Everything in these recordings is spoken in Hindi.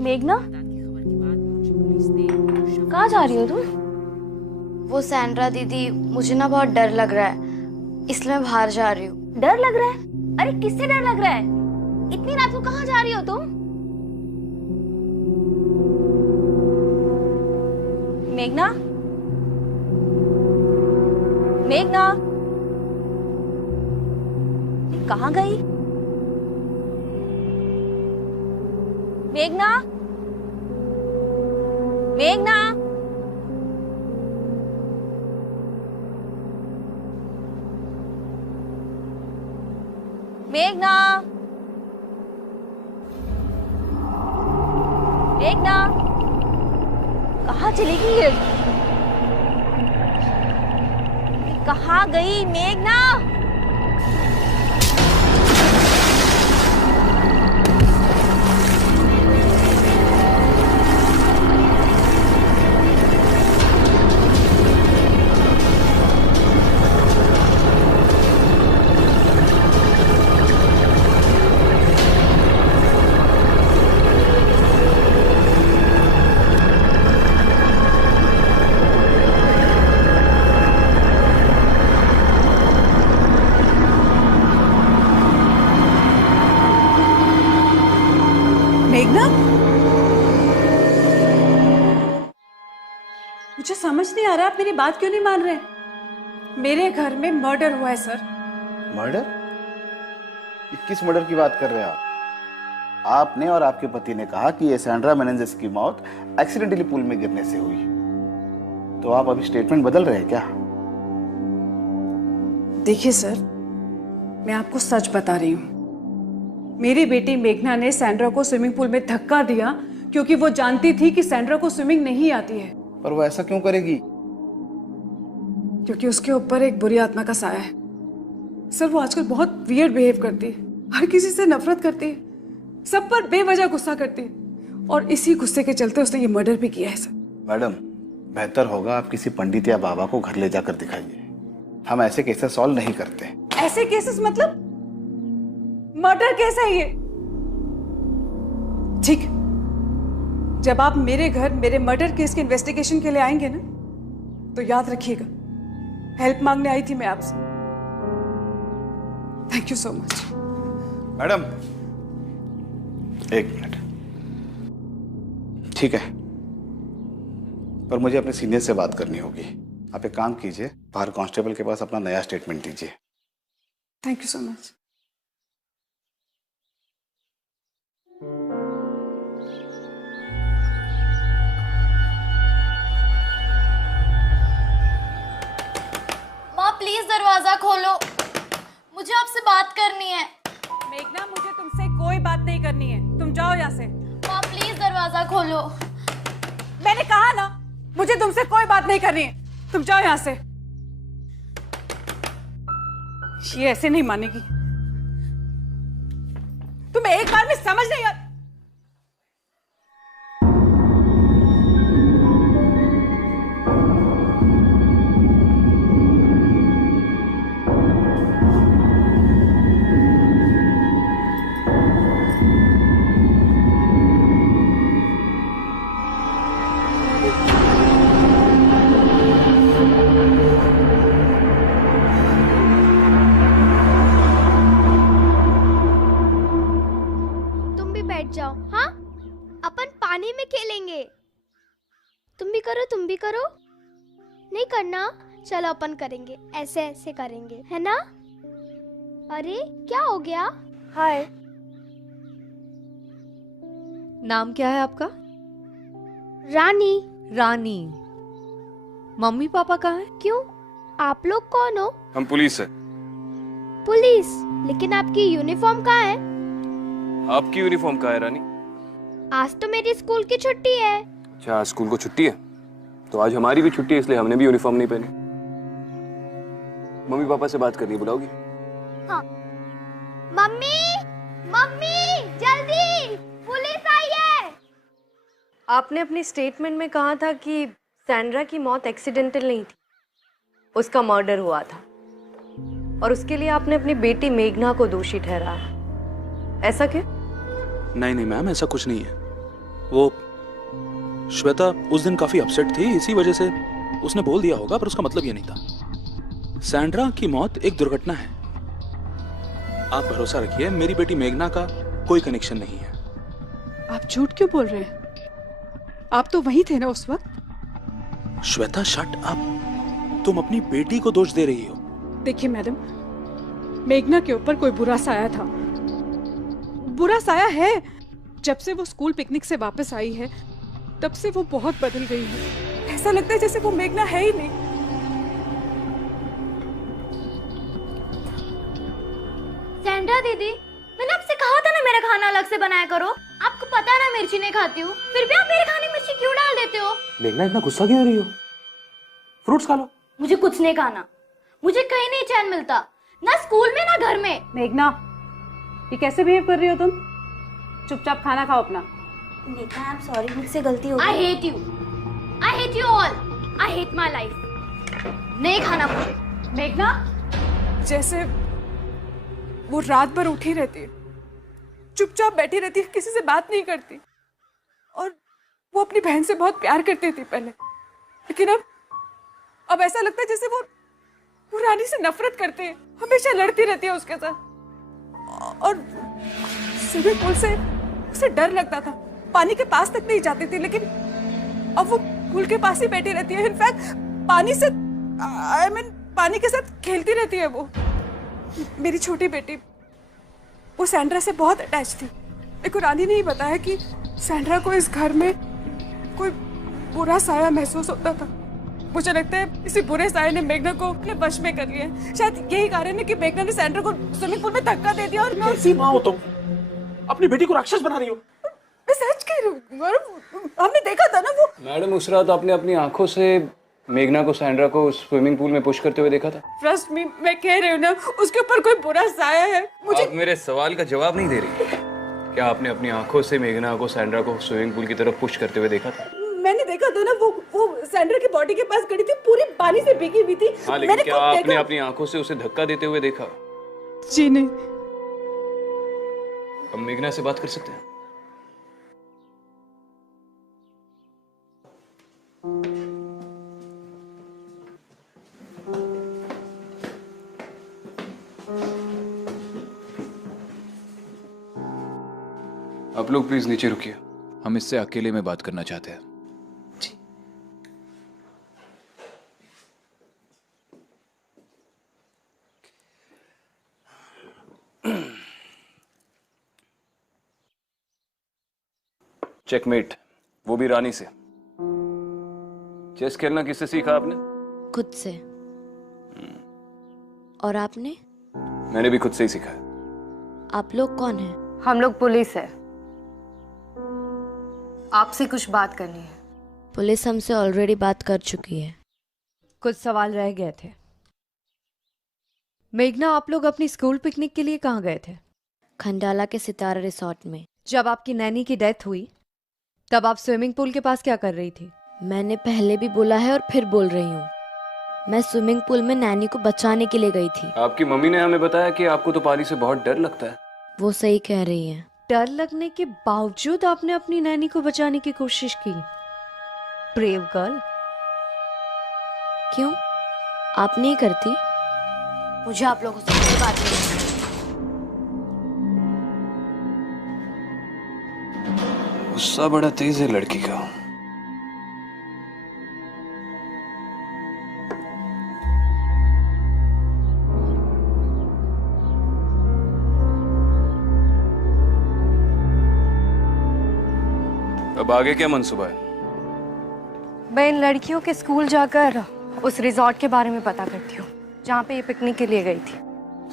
मेघना, कहाँ जा रही हो तुम? वो सैंड्रा दीदी, मुझे ना बहुत डर लग रहा है, इसलिए मैं बाहर जा रही हूँ। डर लग रहा है? अरे किससे डर लग रहा है? इतनी रात को कहाँ जा रही हो तुम? मेघना, मेघना, कहाँ गई? मेघना, मेघना, मेघना, मेघना, कहाँ चली गई ये? कहाँ गई मेघना? मेघना, मुझे समझ नहीं आ रहा आप मेरी बात क्यों नहीं मान रहे? मेरे घर में मर्डर हुआ है सर। मर्डर? किस मर्डर की बात कर रहे हैं आप? आपने और आपके पति ने कहा कि ये सैंड्रा मेनेंजेस की मौत एक्सीडेंटली पूल में गिरने से हुई, तो आप अभी स्टेटमेंट बदल रहे हैं क्या? देखिए सर, मैं आपको सच बता रही हूँ। मेरी बेटी मेघना ने सैंड्रा को स्विमिंग पूल में धक्का दिया क्योंकि वो जानती थी कि सैंड्रा को स्विमिंग नहीं आती है। पर वो ऐसा क्यों करेगी? क्योंकि उसके ऊपर एक बुरी आत्मा का साया है। सर, वो आजकल बहुत वियर्ड बिहेव करती है, हर किसी से नफरत करती है, सब पर बेवजह गुस्सा करती है, और इसी गुस्से के चलते उसने ये मर्डर भी किया है सर। मैडम, बेहतर होगा आप किसी पंडित या बाबा को घर ले जाकर दिखाइए। हम ऐसे केसेस सॉल्व नहीं करते। ऐसे केसेस मतलब? मर्डर केस है ये। ठीक, जब आप मेरे घर मेरे मर्डर केस के इन्वेस्टिगेशन के लिए आएंगे ना, तो याद रखिएगा, हेल्प मांगने आई थी मैं आपसे। Thank you so much. Madam, एक मिनट। ठीक है, पर मुझे अपने सीनियर से बात करनी होगी। आप एक काम कीजिए, बाहर कांस्टेबल के पास अपना नया स्टेटमेंट दीजिए। Thank you so much. माँ प्लीज दरवाजा खोलो, मुझे आपसे बात करनी है। मेघना, मुझे तुमसे कोई बात नहीं करनी है, तुम जाओ यहाँ से। माँ प्लीज दरवाजा खोलो। मैंने कहा ना, मुझे तुमसे कोई बात नहीं करनी है, तुम जाओ यहाँ से। ये ऐसे नहीं मानेगी। तुम्हें एक बार में समझ नहीं आ... जाओ। हाँ, अपन पानी में खेलेंगे। तुम भी करो, तुम भी करो। नहीं करना? चलो अपन करेंगे, ऐसे ऐसे करेंगे, है ना? अरे क्या हो गया? हाय, नाम क्या है आपका? रानी। रानी। मम्मी पापा कहाँ हैं? क्यों, आप लोग कौन हो? हम पुलिस है। पुलिस? लेकिन आपकी यूनिफॉर्म कहाँ है? आपकी यूनिफॉर्म कहाँ है रानी? आज तो मेरी स्कूल की छुट्टी है। अच्छा, आज स्कूल को छुट्टी है, तो आज हमारी भी छुट्टी है, इसलिए हमने भी यूनिफॉर्म नहीं पहनी। मम्मी पापा से बात करनी है, बुलाओगी? हाँ। मम्मी, मम्मी जल्दी, पुलिस आई है। आपने अपनी स्टेटमेंट में कहा था कि सैंड्रा की मौत एक्सीडेंटल नहीं थी, उसका मर्डर हुआ था, और उसके लिए आपने अपनी बेटी मेघना को दोषी ठहराया, ऐसा क्यों? नहीं नहीं मैम, ऐसा कुछ नहीं है। वो श्वेता उस दिन काफी अपसेट थी, इसी वजह से उसने बोल दिया होगा, पर उसका मतलब ये नहीं था। सैंड्रा की मौत एक दुर्घटना है। आप भरोसा रखिए, मेरी बेटी मेघना का कोई कनेक्शन नहीं है। आप झूठ क्यों बोल रहे हैं? आप तो वहीं थे ना उस वक्त। श्वेता शट अप, तुम अपनी बेटी को दोष दे रही हो। देखिए मैडम, मेघना के ऊपर कोई बुरा साया था, बुरा साया है। जब से वो स्कूल पिकनिक से वापस आई है तब से वो बहुत बदल गई है। ऐसा लगता है जैसे वो मेघना है ही नहीं। सैंड्रा दीदी, मैंने आपसे कहा था ना मेरा खाना अलग से बनाया करो। आपको पता है ना मिर्ची नहीं खाती हूँ, फिर भी आप मेरे खाने में मिर्ची क्यों डाल देते हो? मेघना इतना गुस्सा क्यों हो रही हो? फ्रूट्स खा लो। मुझे कुछ नहीं खाना, मुझे कहीं नहीं चैन मिलता, ना स्कूल में ना घर में। मेघना, ये कैसे बिहेव कर रही हो तुम? चुपचाप खाना खाओ अपना। मेघना, आई एम सॉरी, मुझसे गलती हो गई। I hate you, I hate you all, I hate my life. नहीं खाना मुझे। मेघना, जैसे वो रात भर उठी रहती है, चुपचाप बैठी रहती है, किसी से बात नहीं करती, और वो अपनी बहन से बहुत प्यार करती थी पहले, लेकिन अब ऐसा लगता है जैसे वो रानी से नफरत करते हैं, हमेशा लड़ती रहती है उसके साथ। और स्विमिंग पूल से उसे डर लगता था, पानी के पास तक नहीं जाती थी, लेकिन अब वो पूल के पास ही बैठी रहती है। इनफैक्ट पानी से पानी के साथ खेलती रहती है वो। मेरी छोटी बेटी वो सैंड्रा से बहुत अटैच थी, लेकिन रानी ने ही बताया कि सैंड्रा को इस घर में कोई बुरा साया महसूस होता था। मुझे लगता है इसी बुरे साये ने मेघना को अपने वश में कर लिया। शायद यही कारण है कि मेघना ने सैंड्रा को स्विमिंग पूल में धक्का दे दिया। और मैं कैसी माँ हो तुम? अपनी बेटी को राक्षस बना रही हो। मैं सच कह रही हूँ, हमने देखा था ना वो। मैडम, उस रात आपने अपनी आंखों से मेघना को सैंड्रा को स्विमिंग पूल में पुश करते हुए देखा था। ट्रस्ट मी, मैं कह रही हूँ ना, उसके ऊपर कोई बुरा साया है। मुझे आप मेरे सवाल का जवाब नहीं दे रही। क्या आपने अपनी आंखों से मेघना को सैंड्रा को स्विमिंग पूल की तरफ पुश करते हुए देखा था? मैंने देखा था ना, वो सैंड्रा की बॉडी के पास खड़ी थी, पूरी पानी से भीगी हुई थी। हाँ, लेकिन क्या आपने अपनी आंखों से उसे धक्का देते हुए देखा? जी नहीं। हम मेघना से बात कर सकते हैं? आप लोग प्लीज नीचे रुकिए, हम इससे अकेले में बात करना चाहते हैं। चेकमेट, वो भी रानी से। चेस खेलना किससे सीखा आपने? खुद से। और आपने? मैंने भी खुद से ही सीखा है। आप लोग कौन हैं? हम लोग पुलिस है, आपसे कुछ बात करनी है। पुलिस हमसे ऑलरेडी बात कर चुकी है। कुछ सवाल रह गए थे। मेघना, आप लोग अपनी स्कूल पिकनिक के लिए कहाँ गए थे? खंडाला के सितारा रिसोर्ट में। जब आपकी नैनी की डेथ हुई तब आप स्विमिंग पूल के पास क्या कर रही थी? मैंने पहले भी बोला है और फिर बोल रही हूँ, मैं स्विमिंग पूल में नैनी को बचाने के लिए गई थी। आपकी मम्मी ने हमें बताया कि आपको तो पानी से बहुत डर लगता है। वो सही कह रही है। डर लगने के बावजूद आपने अपनी नैनी को बचाने की कोशिश की। Brave girl. क्यों, आप नहीं करती? मुझे आप लोगों से कोई बात नहीं। गुस्सा बड़ा तेज है लड़की का। अब आगे क्या मंसूबा है? मैं इन लड़कियों के स्कूल जाकर उस रिजॉर्ट के बारे में पता करती हूँ जहाँ पे ये पिकनिक के लिए गई थी।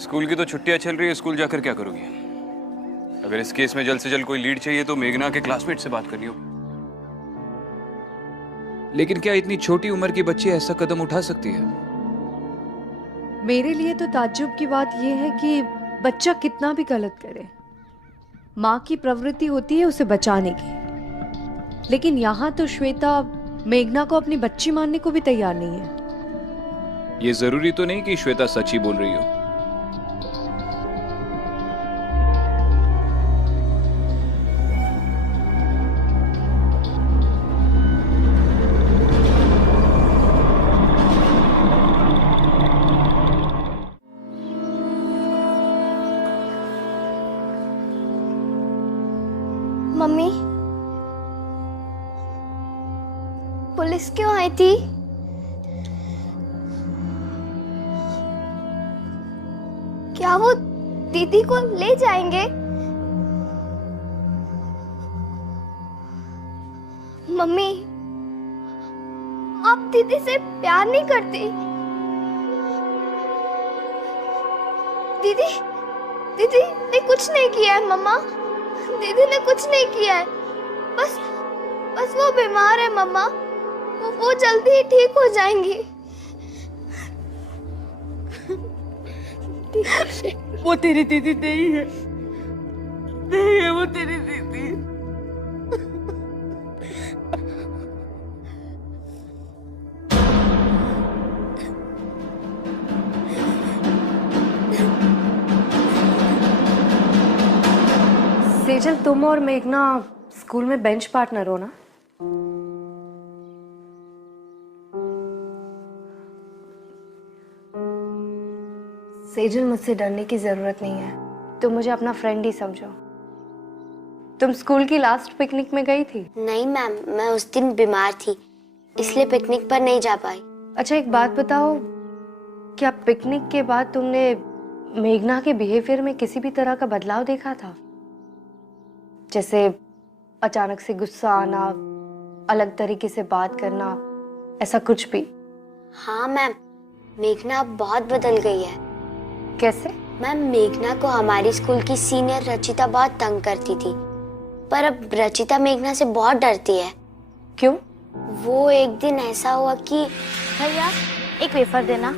स्कूल की तो छुट्टियां चल रही है, स्कूल जाकर क्या करोगी? अगर इस केस में जल्द से जल्द कोई लीड चाहिए तो मेघना के क्लासमेट से बात करनी होगी। लेकिन क्या इतनी छोटी उम्र की बच्ची ऐसा कदम उठा सकती है? मेरे लिए तो ताज्जुब की बात यह है कि बच्चा कितना भी गलत करे, माँ की प्रवृत्ति होती है उसे बचाने की। लेकिन यहाँ तो श्वेता मेघना को अपनी बच्ची मानने को भी तैयार नहीं है। ये जरूरी तो नहीं कि श्वेता सच ही बोल रही हो। मम्मी, पुलिस क्यों आई थी? क्या वो दीदी को ले जाएंगे? मम्मी, आप दीदी से प्यार नहीं करती? दीदी दीदी ने कुछ नहीं किया है मम्मा, दीदी ने कुछ नहीं किया है, बस बस वो बीमार है मम्मा, वो जल्दी ही ठीक हो जाएंगी। वो तेरी दीदी नहीं है, नहीं है वो तेरी दीदी। सेजल, तुम और मेघना स्कूल में बेंच पार्टनर हो ना? सेजल, मुझसे डरने की जरूरत नहीं है, तुम मुझे अपना फ्रेंड ही समझो। तुम स्कूल की लास्ट पिकनिक में गई थी? नहीं मैम, मैं उस दिन बीमार थी, इसलिए पिकनिक पर नहीं जा पाई। अच्छा, एक बात बताओ, क्या पिकनिक के बाद तुमने मेघना के बिहेवियर में किसी भी तरह का बदलाव देखा था? जैसे अचानक से गुस्सा आना, अलग तरीके से बात करना, ऐसा कुछ भी? हाँ मैम, मेघना अब बहुत बदल गई है। कैसे? मैम, मेघना को हमारी स्कूल की सीनियर रचिता बहुत तंग करती थी, पर अब रचिता मेघना से बहुत डरती है। क्यों? वो एक दिन ऐसा हुआ कि भैया एक वेफर देना।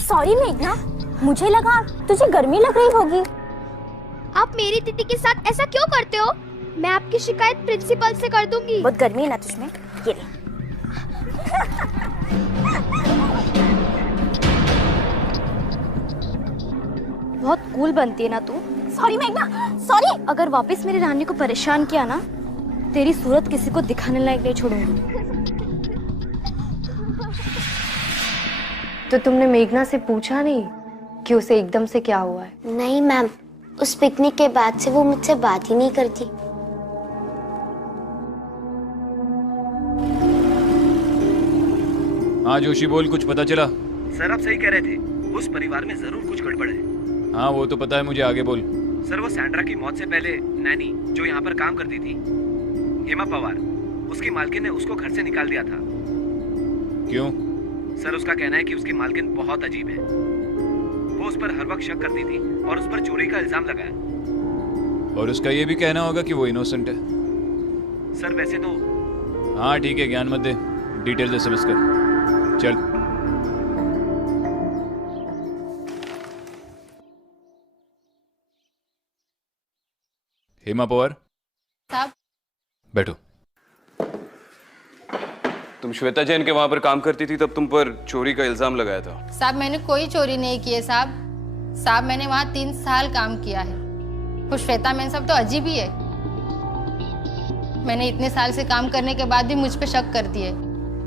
सॉरी मेघना, मुझे लगा तुझे गर्मी लग रही होगी। आप मेरी दीदी के साथ ऐसा क्यों करते हो? मैं आपकी शिकायत प्रिंसिपल से कर दूंगी। बहुत गर्मी है ना तुझमें, ये ले। बहुत कूल बनती है ना तू। सॉरी मेघना, सॉरी। अगर वापस मेरी रानी को परेशान किया ना, तेरी सूरत किसी को दिखाने लायक नहीं छोड़ूंगी। तो तुमने मेघना से पूछा नहीं कि उसे एकदम से क्या हुआ है? नहीं मैम, उस पिकनिक के बाद से वो मुझसे बात ही नहीं करती। हाँ जोशी, बोल, कुछ पता चला? सर आप सही कह रहे थे, उस परिवार में जरूर कुछ गड़बड़ है। हाँ वो तो पता है मुझे, आगे बोल। सर वो सैंड्रा की मौत से पहले नैनी जो यहाँ पर काम करती थी, हेमा पवार, उसकी मालकिन ने उसको घर से निकाल दिया था। क्यों? सर उसका कहना है कि उसकी मालकिन बहुत अजीब है, वो उस पर हर वक्त शक करती थी और उस पर चोरी का इल्जाम लगाया। और उसका ये भी कहना होगा कि वो इनोसेंट है। सर वैसे तो हाँ ठीक है, ज्ञान मत दे, डिटेल्स एसएमएस कर। चल। हेमा पवार साहब, बैठो। तुम श्वेता जैन के वहां पर काम करती थी, तब तुम पर चोरी का इल्जाम लगाया था। साहब मैंने कोई चोरी नहीं की है साहब मैंने वहाँ 3 साल काम किया है। वो श्वेता मैन सब तो अजीब ही है, मैंने इतने साल से काम करने के बाद भी मुझ पे शक करती है।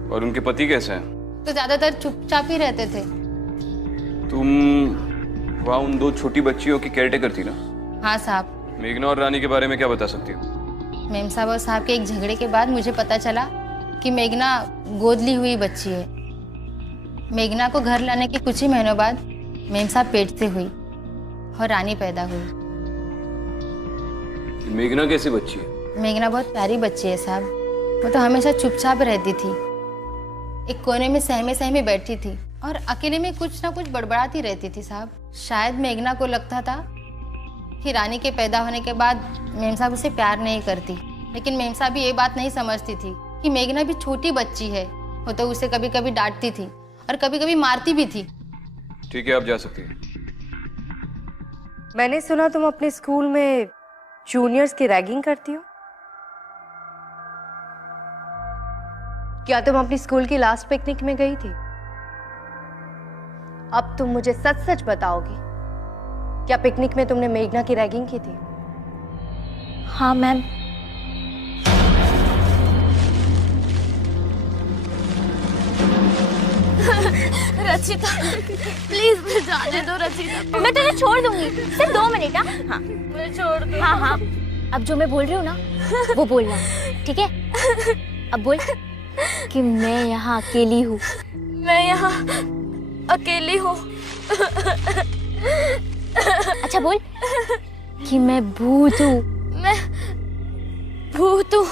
और उनके पति कैसे हैं? तो ज्यादातर चुपचाप ही रहते थे। तुम वहाँ उन 2 छोटी बच्चियों की केयरटेकर थी ना? हाँ साहब। मेघना और रानी के बारे में क्या बता सकती हो? मेम साहब और साहब के एक झगड़े के बाद मुझे पता चला कि मेघना गोद ली हुई बच्ची है। मेघना को घर लाने के कुछ ही महीनों बाद मेम साहब पेट से हुई और रानी पैदा हुई। मेघना कैसी बच्ची है? मेघना बहुत प्यारी बच्ची है साहब, वो तो हमेशा चुपचाप रहती थी, एक कोने में सहमे सहमे बैठती थी और अकेले में कुछ ना कुछ बड़बड़ाती रहती थी साहब। शायद मेघना को लगता था कि रानी के पैदा होने के बाद मेम साहब उसे प्यार नहीं करती, लेकिन मेम साहब भी ये बात नहीं समझती थी कि मेघना भी छोटी बच्ची है, वो तो उसे कभी कभी डांटती थी और कभी कभी मारती भी थी। ठीक है, आप जा सकती हैं। मैंने सुना तुम अपने स्कूल में जूनियर्स की रैगिंग करती हो। क्या तुम अपनी स्कूल की लास्ट पिकनिक में गई थी? अब तुम मुझे सच सच बताओगी, क्या पिकनिक में तुमने मेघना की रैगिंग की थी? हाँ मैम। रचिता प्लीज मुझे जाने दो रचिता। मैं तुझे छोड़ दूंगी, सिर्फ 2 मिनट। हाँ मुझे छोड़ दो। हाँ हाँ अब जो मैं बोल रही हूँ ना वो बोलना, ठीक है? अब बोल कि मैं यहाँ अकेली हूँ। मैं यहाँ अकेली हूँ। अच्छा बोल कि मैं भूत हूँ। मैं भूत हूँ।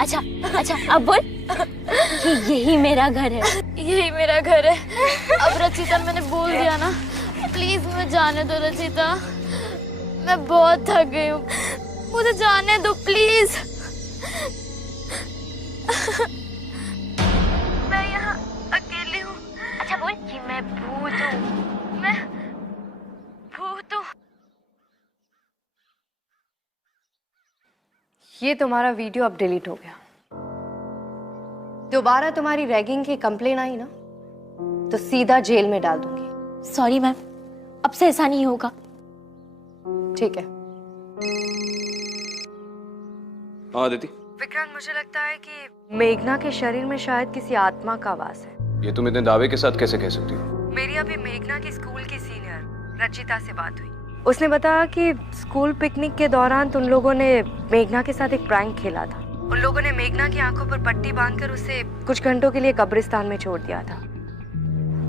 अच्छा अच्छा अब बोल कि यही मेरा घर है। यही मेरा घर है। अब रचिता मैंने बोल दिया ना, प्लीज मुझे जाने दो रचिता, मैं बहुत थक गई हूँ, मुझे जाने दो प्लीज। मैं यहाँ अकेली हूँ। अच्छा बोल कि मैं भूत हूँ। मैं भूत हूँ। ये तुम्हारा वीडियो अब डिलीट हो गया। दोबारा तुम्हारी रैगिंग की कंप्लेन आई ना तो सीधा जेल में डाल दूंगी। सॉरी मैम, अब से ऐसा नहीं होगा। ठीक है। हाँ अदिति, विक्रांत मुझे लगता है कि मेघना के शरीर में शायद किसी आत्मा का वास है। ये तुम इतने दावे के साथ कैसे कह सकती हो? मेरी अभी मेघना की स्कूल की सीनियर रचिता से बात हुई। उसने बताया कि स्कूल पिकनिक के दौरान तुम लोगों ने मेघना के साथ एक प्रैंक खेला था। उन लोगों ने मेघना की आंखों पर पट्टी बांधकर उसे कुछ घंटों के लिए कब्रिस्तान में छोड़ दिया था।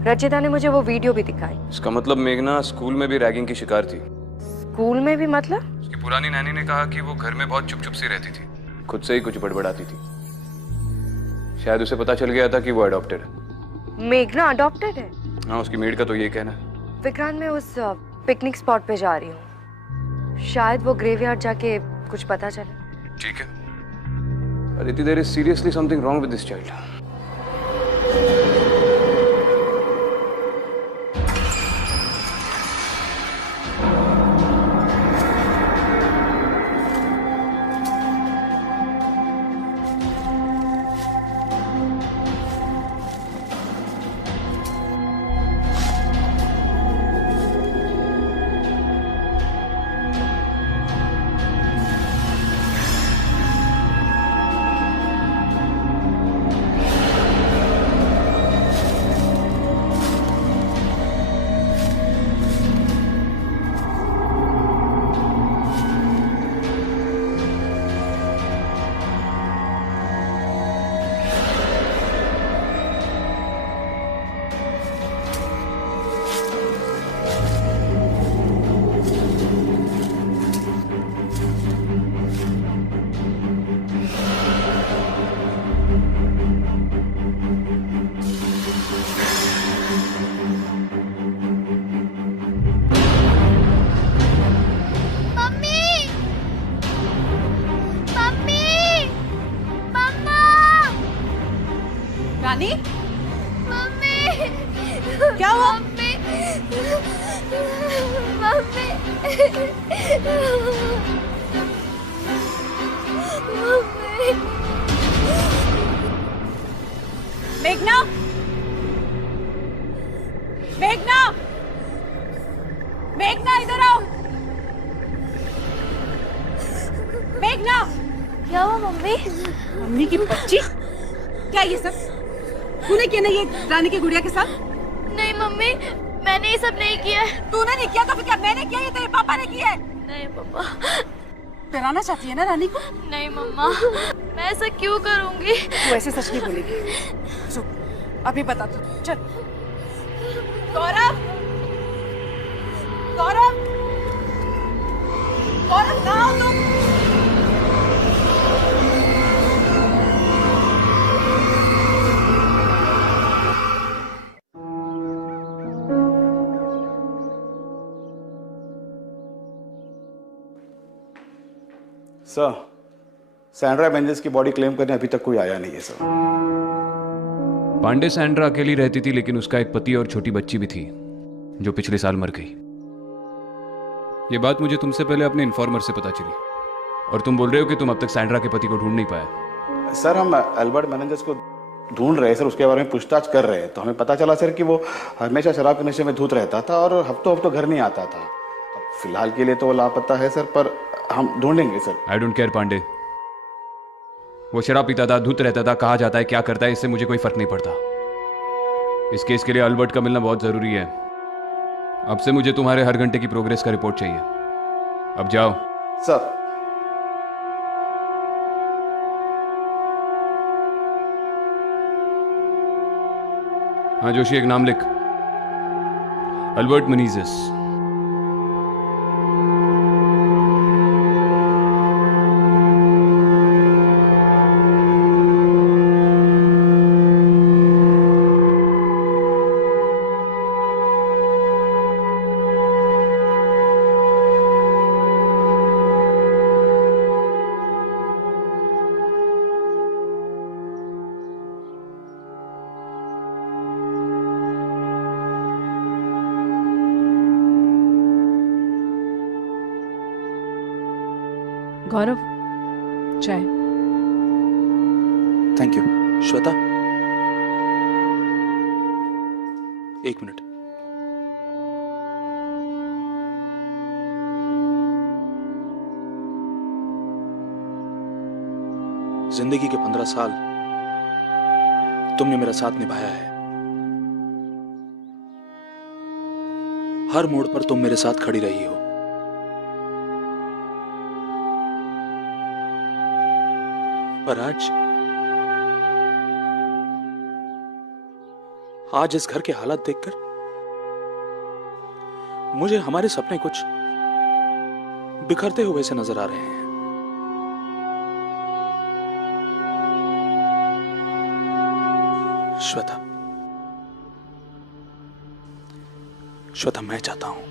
रचिता ने मुझे वो वीडियो भी दिखाई। इसका मतलब मेघना स्कूल में भी रैगिंग की शिकार थी? स्कूल में भी मतलब? उसकी पुरानी नानी ने कहा कि वो घर में बहुत चुप चुप सी रहती थी, खुद से ही कुछ बड़बड़ाती थी। शायद उसे पता चल गया था कि वो अडॉप्टेड है। मेघना अडॉप्टेड है? हाँ उसकी मेड का तो ये कहना है। विक्रांत मैं उस पिकनिक स्पॉट पे जा रही हूँ, शायद वो ग्रेवयार्ड जाके कुछ पता चले। ठीक है। Aditi, there is seriously something wrong with this child. Rani, mummy क्या हुआ? मम्मी मम्मी मम्मी मेघना, मेघना, मेघना इधर आओ। मेघना, क्या हुआ मम्मी? मम्मी की बच्ची, क्या ये सब तूने किया ना ये रानी की गुड़िया के साथ? नहीं मम्मी, मैंने ये सब नहीं किया है। तूने नहीं किया तो फिर क्या मैंने किया? ये तेरे पापा ने किया है। नहीं पापा। डराना चाहती है ना रानी को? नहीं मम्मा, मैं ऐसा क्यों करूंगी? तू ऐसे सच नहीं बोलेगी। सो अभी बता तू। चल गौरव, गौरव, गौरव कहाँ हो तुम? सर, सैंड्रा मेंजेस की बॉडी क्लेम करने अभी तक कोई आया नहीं है सर। पांडे सैंड्रा अकेली रहती थी, लेकिन उसका एक पति और छोटी बच्ची भी थी जो पिछले साल मर गई। ये बात मुझे तुमसे पहले अपने इन्फॉर्मर से पता चली, और तुम बोल रहे हो कि तुम अब तक सैंड्रा के पति को ढूंढ नहीं पाए। सर, हम अल्बर्ट मेनेंजेस को ढूंढ रहे हैं सर, उसके बारे में पूछताछ कर रहे हैं, तो हमें पता चला सर कि वो हमेशा शराब के नशे में धुत रहता था और हफ्तों हफ्तों घर नहीं आता था। अब फिलहाल के लिए तो वो लापता है सर, पर हम ढूंढेंगे sir. I don't care Pandey, वो शराब पीता था, धुत रहता था, कहा जाता है क्या करता है, इससे मुझे कोई फर्क नहीं पड़ता। इस केस के लिए अल्बर्ट का मिलना बहुत जरूरी है। अब से मुझे तुम्हारे हर घंटे की प्रोग्रेस का रिपोर्ट चाहिए। अब जाओ। सर। हाँ जोशी, एक नाम लिख। अल्बर्ट मेनेज़ेस। गौरव, चाय। Thank you. श्वेता, एक मिनट। जिंदगी के 15 साल तुमने मेरा साथ निभाया है। हर मोड़ पर तुम मेरे साथ खड़ी रही हो। पर आज इस घर के हालात देखकर मुझे हमारे सपने कुछ बिखरते हुए से नजर आ रहे हैं। श्वेता, श्वेता, मैं चाहता हूं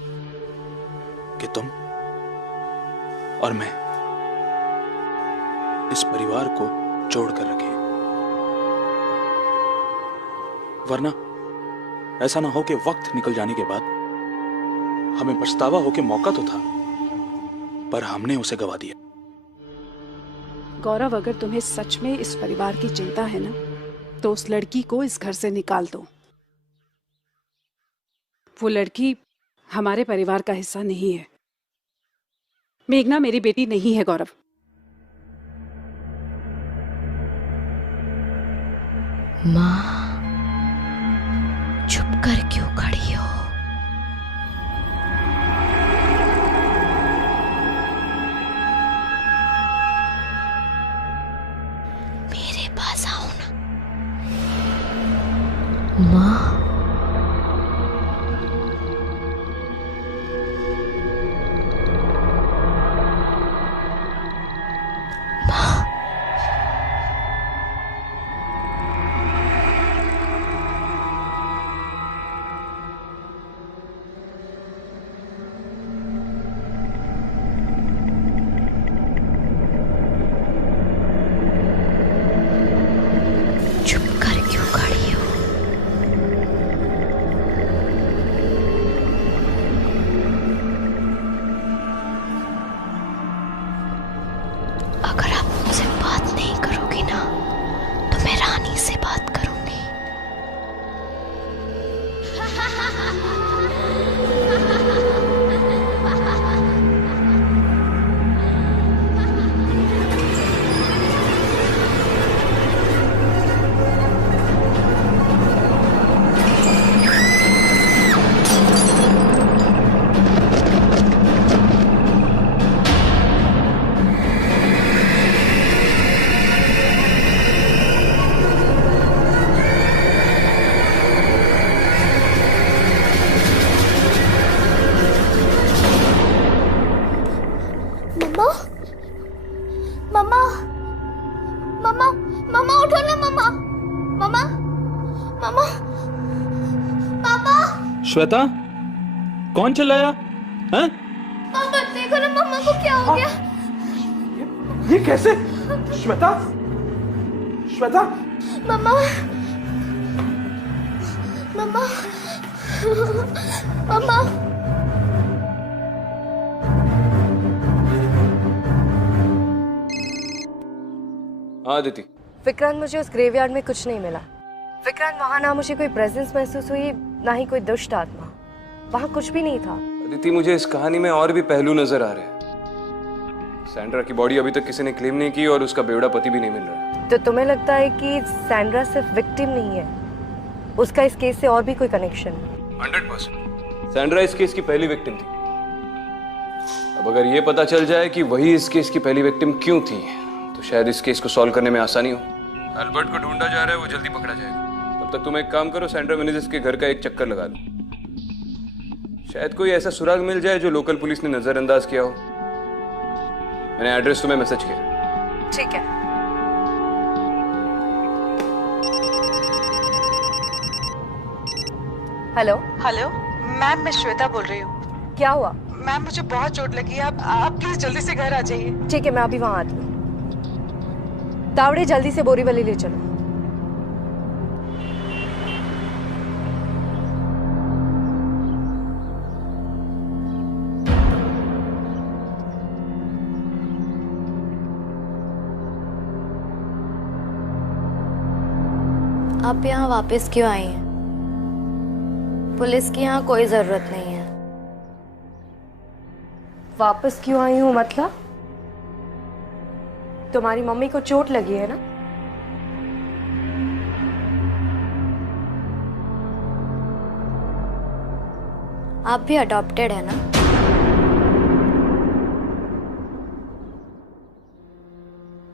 कि तुम और मैं इस परिवार को जोड़कर रखें, वरना ऐसा ना हो कि वक्त निकल जाने के बाद हमें पछतावा हो कि मौका तो था पर हमने उसे गवा दिया। गौरव, अगर तुम्हें सच में इस परिवार की चिंता है ना, तो उस लड़की को इस घर से निकाल दो। वो लड़की हमारे परिवार का हिस्सा नहीं है। मेघना मेरी बेटी नहीं है गौरव। माँ, चुप कर क्यों खड़ी हो? मेरे पास आओ ना। माँ, श्वेता, कौन चिल्लाया? हैं? पापा देखो ना, मम्मा को क्या हो गया? ये कैसे? श्वेता, श्वेता, मम्मा, मम्मा, मम्मा। हाँ अदिति। विक्रांत, मुझे उस ग्रेवयार्ड में कुछ नहीं मिला। विक्रांत, वहाँ ना मुझे कोई प्रेजेंस महसूस हुई, ना ही कोई दुष्ट आत्मा। वहाँ कुछ भी नहीं था। अदिति, मुझे इस कहानी में और भी पहलू नजर आ रहे हैं। सैंड्रा की बॉडी अभी तक किसी ने क्लेम नहीं की और उसका बेवड़ा पति भी नहीं मिल रहा है। तो तुम्हें लगता है कि सैंड्रा सिर्फ विक्टिम नहीं है, उसका इस केस से और भी कोई कनेक्शन है? 100%। सैंड्रा इस केस की पहली विक्टिम थी। अब अगर ये पता चल जाए कि वही इस केस की पहली विक्टिम क्यों थी, तो शायद इस केस को सॉल्व करने में आसानी हो। अल्बर्ट को ढूंढा जा रहा है, वो जल्दी पकड़ा जाएगा। तब तक तुम एक काम करो, सैंड्रा मेनेजेस के घर का एक चक्कर लगा लो। शायद कोई ऐसा सुराग मिल जाए जो लोकल पुलिस ने नजरअंदाज किया हो। मैंने एड्रेस तुम्हें मैसेज किया। ठीक है। हेलो। हेलो मैम, मैं श्वेता बोल रही हूँ। क्या हुआ? मैम मुझे बहुत चोट लगी है, आप प्लीज जल्दी से घर आ जाइए। ठीक है, मैं अभी वहां आती हूँ। तावड़े, जल्दी से बोरीवली ले चलो। आप यहाँ वापस क्यों आई हैं? पुलिस की यहाँ कोई जरूरत नहीं है। वापस क्यों आई हूँ मतलब? तुम्हारी मम्मी को चोट लगी है ना? आप भी अडॉप्टेड है ना?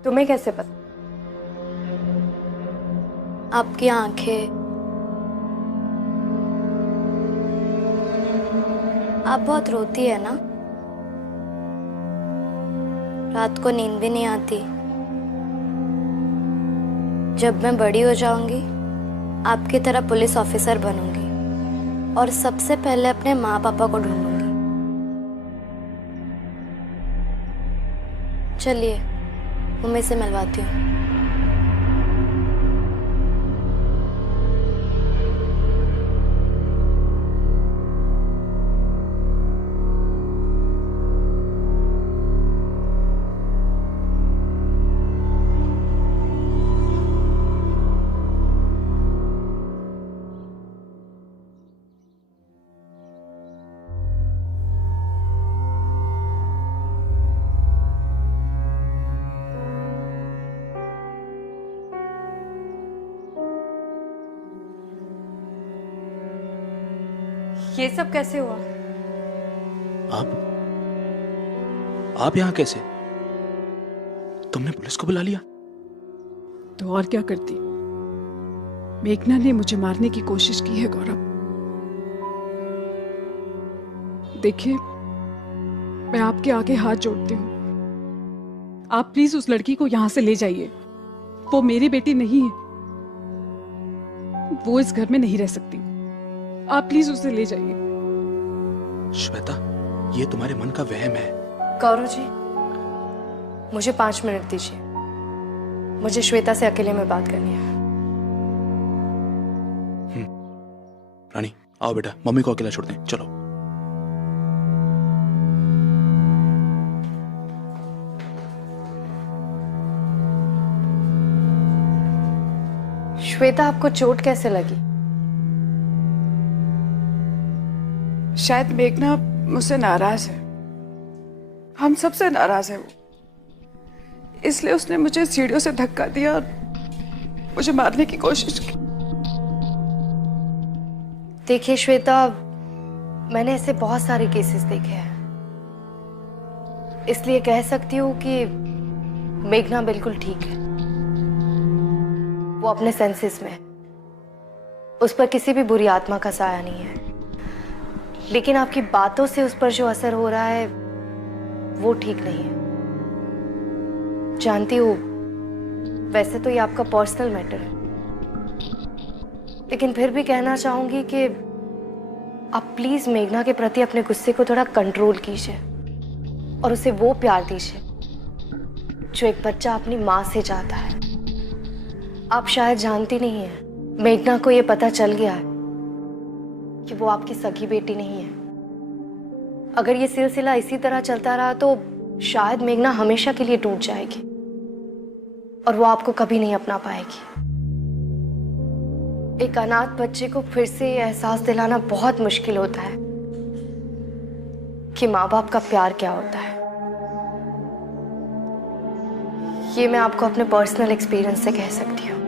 तुम्हें कैसे पता? आपकी आंखें, आप बहुत रोती है ना? रात को नींद भी नहीं आती। जब मैं बड़ी हो जाऊंगी, आपकी तरह पुलिस ऑफिसर बनूंगी और सबसे पहले अपने माँ पापा को ढूंढूंगी। चलिए, मम्मी से मिलवाती हूँ। ये सब कैसे हुआ? आप यहाँ कैसे? तुमने पुलिस को बुला लिया? तो और क्या करती? मेघना ने मुझे मारने की कोशिश की है गौरव। देखिए, मैं आपके आगे हाथ जोड़ती हूँ। आप प्लीज उस लड़की को यहाँ से ले जाइए। वो मेरी बेटी नहीं है। वो इस घर में नहीं रह सकती। आप प्लीज उसे ले जाइए। श्वेता, ये तुम्हारे मन का वहम है। गौरव जी, मुझे 5 मिनट दीजिए। मुझे श्वेता से अकेले में बात करनी है। रानी, आओ बेटा, मम्मी को अकेला छोड़ दें। चलो। श्वेता, आपको चोट कैसे लगी? शायद मेघना मुझसे नाराज है। हम सबसे नाराज है वो। इसलिए उसने मुझे सीढ़ियों से धक्का दिया और मुझे मारने की कोशिश की। देखिए श्वेता, मैंने ऐसे बहुत सारे केसेस देखे हैं, इसलिए कह सकती हूँ कि मेघना बिल्कुल ठीक है। वो अपने सेंसेस में, उस पर किसी भी बुरी आत्मा का साया नहीं है। लेकिन आपकी बातों से उस पर जो असर हो रहा है वो ठीक नहीं है। जानती हूँ, वैसे तो ये आपका पर्सनल मैटर है, लेकिन फिर भी कहना चाहूंगी कि आप प्लीज मेघना के प्रति अपने गुस्से को थोड़ा कंट्रोल कीजिए और उसे वो प्यार दीजिए जो एक बच्चा अपनी माँ से चाहता है। आप शायद जानती नहीं है, मेघना को ये पता चल गया है कि वो आपकी सगी बेटी नहीं है। अगर ये सिलसिला इसी तरह चलता रहा तो शायद मेघना हमेशा के लिए टूट जाएगी और वो आपको कभी नहीं अपना पाएगी। एक अनाथ बच्चे को फिर से ये एहसास दिलाना बहुत मुश्किल होता है कि माँ बाप का प्यार क्या होता है। ये मैं आपको अपने पर्सनल एक्सपीरियंस से कह सकती हूँ।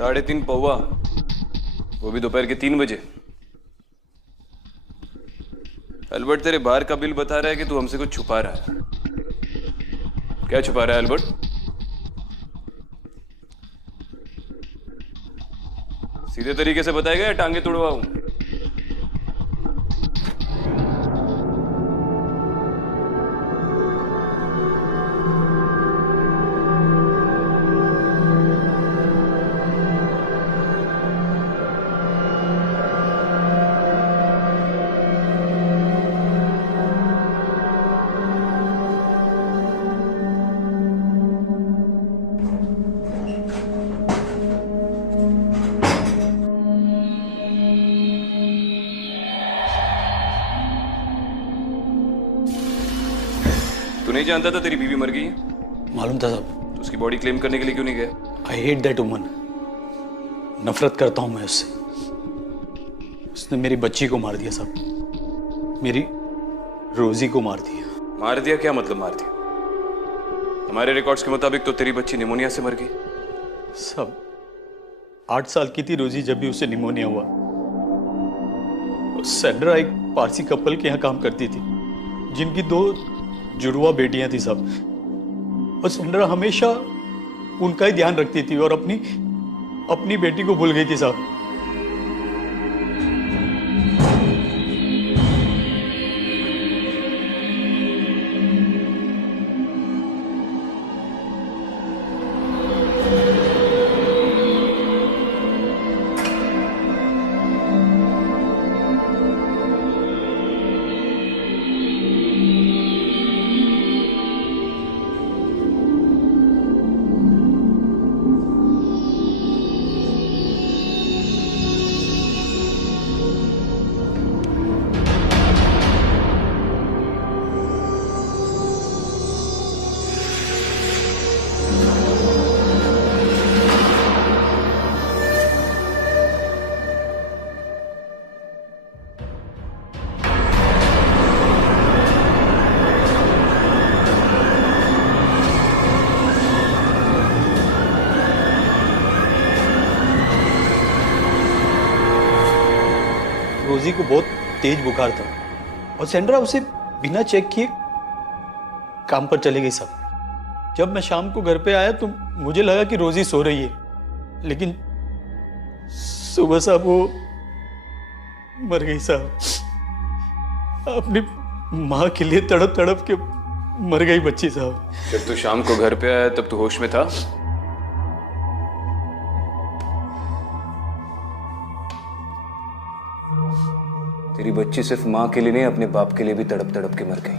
3:30 पौवा, वो भी दोपहर के 3 बजे। अल्बर्ट, तेरे बाहर का बिल बता रहा है कि तू हमसे कुछ छुपा रहा है। क्या छुपा रहा है अल्बर्ट? सीधे तरीके से बताएगा या टांगे तुड़वाऊं? तू नहीं जानता था तेरी बीवी मर गई है? मालूम था साहब। तो उसकी बॉडी क्लेम करने के लिए क्यों नहीं गया? I hate that woman. नफरत करता हूं मैं उससे। उसने मेरी बच्ची को मार दिया साहब, मेरी रोजी को मार दिया। मार दिया? क्या मतलब मार दिया? हमारे रिकॉर्ड्स के मुताबिक तो तेरी बच्ची निमोनिया से मर गई। सब 8 साल की थी रोजी जब भी उसे निमोनिया हुआ। सैंड्रा एक पारसी कपल के यहाँ काम करती थी जिनकी 2 जुड़वा बेटियां थी सब। और सैंड्रा हमेशा उनका ही ध्यान रखती थी और अपनी बेटी को भूल गई थी साहब। रोजी को बहुत तेज बुखार था और सैंड्रा उसे बिना चेक किए काम पर चली गई साहब। जब मैं शाम को घर पे आया तो मुझे लगा कि रोजी सो रही है, लेकिन सुबह साहब वो मर गई साहब। अपनी माँ के लिए तड़प तड़प के मर गई बच्ची साहब। जब तू शाम को घर पे आया तब तू होश में था? तेरी बच्ची सिर्फ माँ के लिए नहीं, अपने बाप के लिए भी तड़प तड़प के मर गई।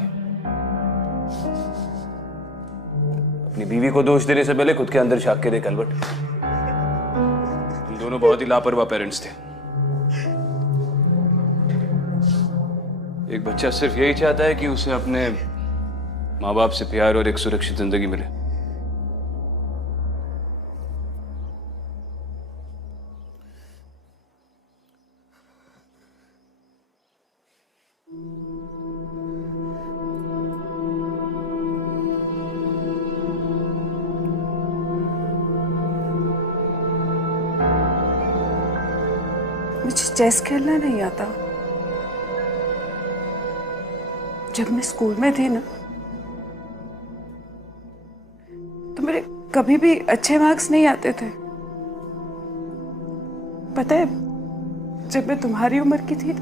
अपनी बीवी को दोष देने से पहले खुद के अंदर झांक के देख अल्बर्ट। तुम दोनों बहुत ही लापरवाह पेरेंट्स थे। एक बच्चा सिर्फ यही चाहता है कि उसे अपने माँ बाप से प्यार और एक सुरक्षित जिंदगी मिले। मुझे चेस खेलना नहीं आता। जब मैं स्कूल में थी ना तो मेरे कभी भी अच्छे मार्क्स नहीं आते थे। पता है, जब मैं तुम्हारी उम्र की थी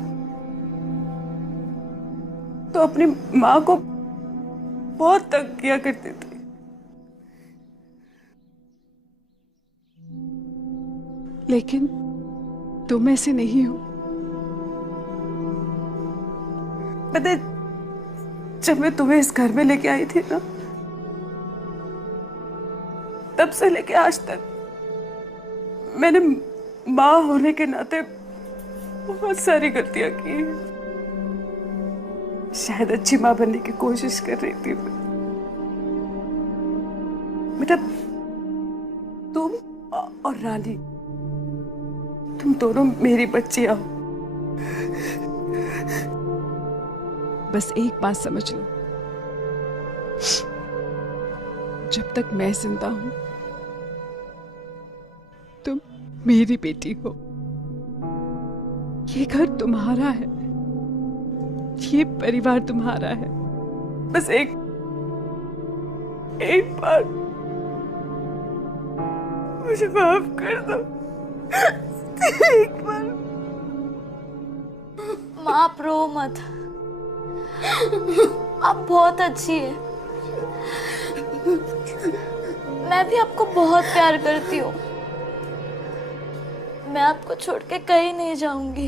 तो अपनी माँ को बहुत तंग किया करती थी। लेकिन तुम ऐसे नहीं हो। पता है, जब मैं तुम्हें इस घर में लेके आई थी ना, तब से लेके आज तक मैंने माँ होने के नाते बहुत सारी गलतियां की हैं। शायद अच्छी माँ बनने की कोशिश कर रही थी मैं। बेटा, तुम और रानी, तुम दोनों मेरी बच्चियां हो। बस एक बात समझ लो, जब तक मैं जिंदा हूं मेरी बेटी हो। ये घर तुम्हारा है, ये परिवार तुम्हारा है। बस एक बार मुझे माफ कर दो, एक बार। माँ आप रो मत, आप बहुत अच्छी है। मैं भी आपको बहुत प्यार करती हूँ। मैं आपको छोड़ के कहीं नहीं जाऊंगी।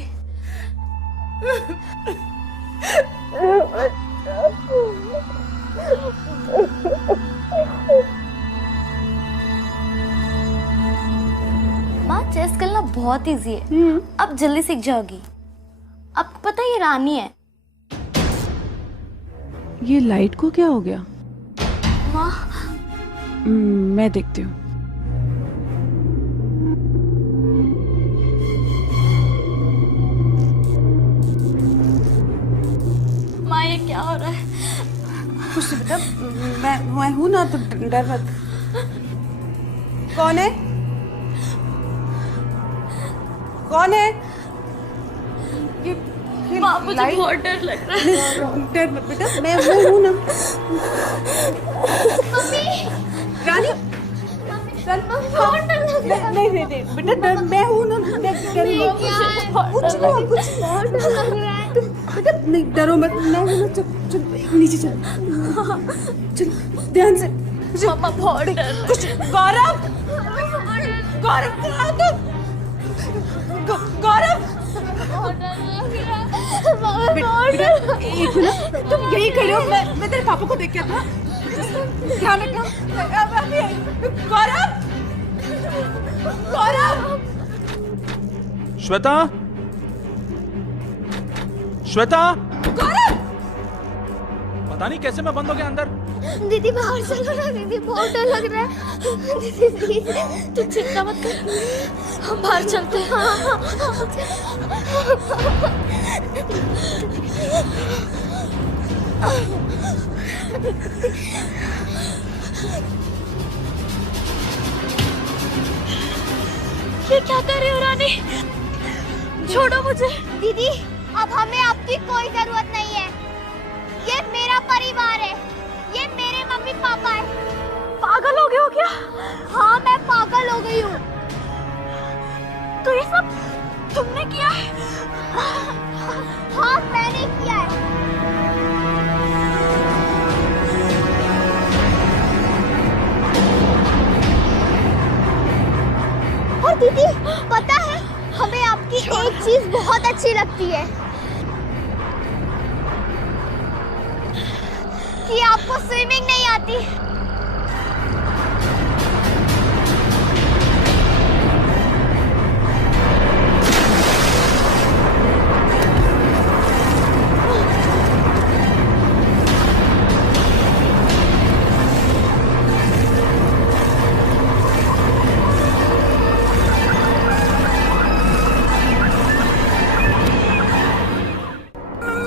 माँ चेस खेलना बहुत इजी है, आप जल्दी सीख जाओगी। आपको पता है ये रानी है। ये लाइट को क्या हो गया? माँ मैं देखती हूँ। माँ ये क्या हो रहा है? कुछ बेटा, मैं हूं ना, तो डर मत। कौन है? कौन है? ये माँ मुझे बहुत डर लग रहा है। डर मत बेटा, मैं हूं ना। मम्मी रानी, बहुत डर लग रहा है। नहीं बेटा, डर मैं हूं ना। कुछ नहीं, बहुत डर लग रहा है। बेटा नहीं, डरो मत, मैं हूं ना। चल नीचे चल ध्यान से। मम्मा बहुत डर। कुछ गौरव, कहाँ तुम? गौरव, बेटा एक मिनट, तुम यही खड़े हो। मैं तेरे पापा को देख के था। ध्यान रखना। गौरव, श्वेता, श्वेता, गौरव, पता नहीं कैसे मैं बंद हो गया अंदर। दीदी बाहर चलो ना, दीदी बहुत डर लग रहा है। दीदी प्लीज तू चिंता मत कर, हम बाहर चलते हैं। ये क्या कर रही हो रानी? छोड़ो मुझे। दीदी अब हमें आपकी कोई जरूरत नहीं है। ये मेरा परिवार है, ये मेरे मम्मी पापा है। पागल हो गए हो क्या? हाँ मैं पागल हो गई हूँ। तो ये सब तुमने किया है? हाँ मैंने किया है। और दीदी पता है हमें आपकी एक चीज बहुत अच्छी लगती है कि आपको स्विमिंग नहीं आती।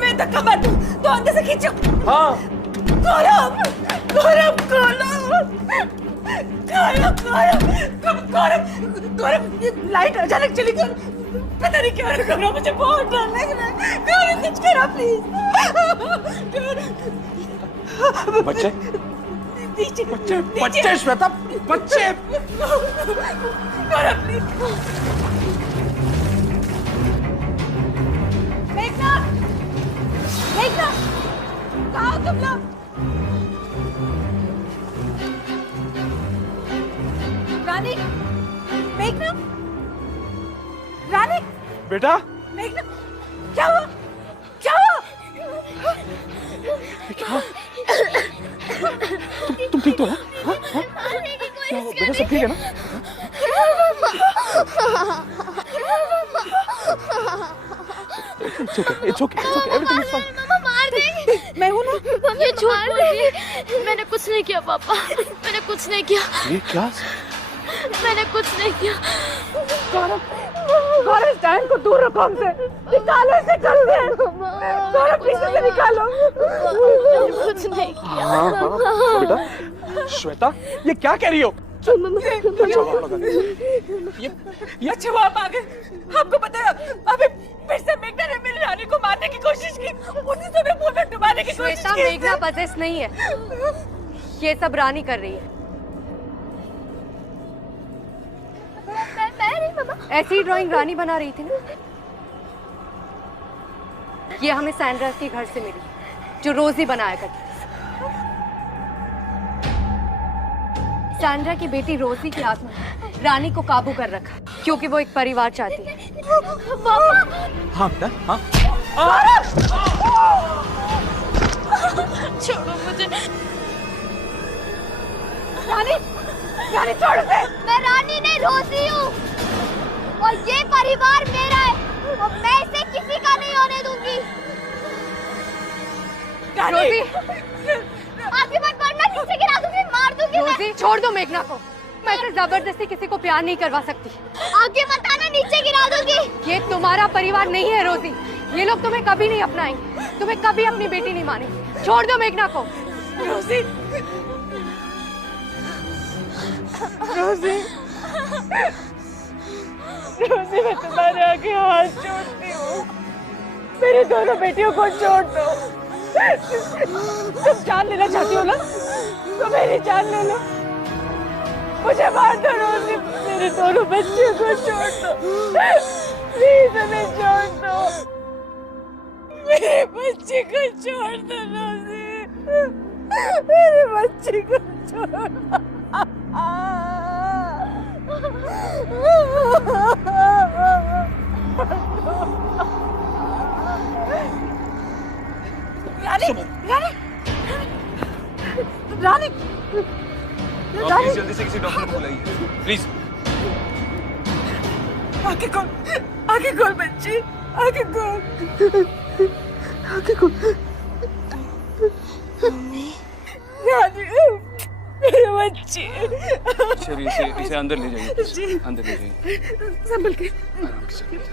मैं धक्का मार दूं तो अंदर से खींचो। हाँ गौरव, गौरव, ये लाइट अचानक चली गई। पता नहीं क्या कर रहा, मुझे बहुत डर लग रहा है। गौरव कुछ करो प्लीज। बच्चे, नीचे, बच्चे श्वेता, बच्चे। गौरव प्लीज। मेघना, कहाँ हो तुम लोग? रानी, मेघना, रानी, बेटा, मेघना, क्या हुआ? क्या हुआ? तुम ठीक तो हो? हाँ? क्या हुआ? बेटा सब ठीक है ना? It's okay. Everything is fine. मामा मार देंगे। मैं हूँ ना। ये झूठ बोल रही है। मैंने कुछ नहीं किया पापा, मैंने कुछ नहीं किया। ये क्या? मैंने कुछ नहीं किया। गौरव इस डायन को दूर रखो हमसे। निकालो इसे जल्दी। गौरव पीछे से निकालो। कुछ नहीं किया। हाँ बेटा, श्वेता ये क्या कह रही हो? अच्छा वो आप आ गए। आपको पता है अभी फिर से मेघना ने मेरी रानी को मारने की कोशिश की, उसी समय पूल में डुबाने की कोशिश श्वेता, की। मेघना पजेस नहीं है, ये सब रानी कर रही है। मैं नहीं मम्मा। ऐसी ड्राइंग रानी बना रही थी ना। ये हमें सैंड्रा के घर से मिली, जो रोजी बनाया करती। सैंड्रा की बेटी रोजी की आत्मा ने रानी को काबू कर रखा, क्योंकि वो एक परिवार चाहती है। हाँ बेटा, हाँ। छोड़ो मुझे। रानी, रानी छोड़ दे। मैं रानी नहीं, रोजी हूँ, और ये परिवार मेरा है, और मैं इसे किसी का नहीं होने दूंगी। रोजी, आगे मत बढ़, मैं नीचे गिरा दूंगी, मार दूंगी। रोजी, छोड़ दो मेघना को। मैं तो जबरदस्ती किसी को प्यार नहीं करवा सकती। आगे मत आना, नीचे गिरा दूंगी। ये तुम्हारा परिवार नहीं है रोजी। ये लोग तुम्हें कभी नहीं अपनाएंगे, तुम्हें कभी अपनी बेटी नहीं मानेंगे। छोड़ दो मेघना को। रोजी, रोजी, रोजी, मैं तुम्हारे आगे हाथ जोड़ती हूँ, मेरी दोनों बेटियों को छोड़ दो। तुम जान लेना चाहती हो ना, तो मेरी जान ले लो, मुझे मार दो रोजी, मेरे दोनों बच्चों को छोड़ दो, प्लीज हमें छोड़ दो, मेरे बच्चे को छोड़ दो रोजी, मेरे बच्चे को छोड़ दो। रानी, रानी, रानी, प्लीज जल्दी से किसी डॉक्टर को बुलाइए, प्लीज। आगे खोल बच्ची, आगे खोल, आगे खोल। रानी, मेरे बच्चे। चलिए इसे अंदर ले जाइए, अंदर ले जाइए। संभल के।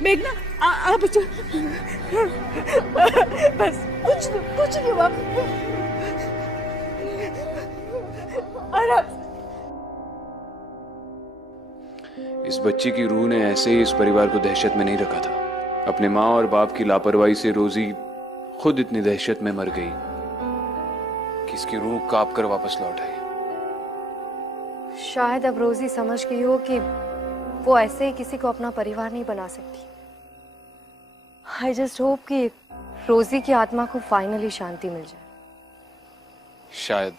मेघना, आ बच्चों। बस कुछ नहीं हुआ। आराम। इस बच्ची की रूह ने ऐसे ही इस परिवार को दहशत में नहीं रखा था। अपने माँ और बाप की लापरवाही से रोजी खुद इतनी दहशत में मर गई कि इसकी रूह कांप कर वापस लौट आई। शायद अब रोजी समझ गई हो कि वो ऐसे ही किसी को अपना परिवार नहीं बना सकती। आई जस्ट होप कि रोजी की आत्मा को फाइनली शांति मिल जाए। शायद।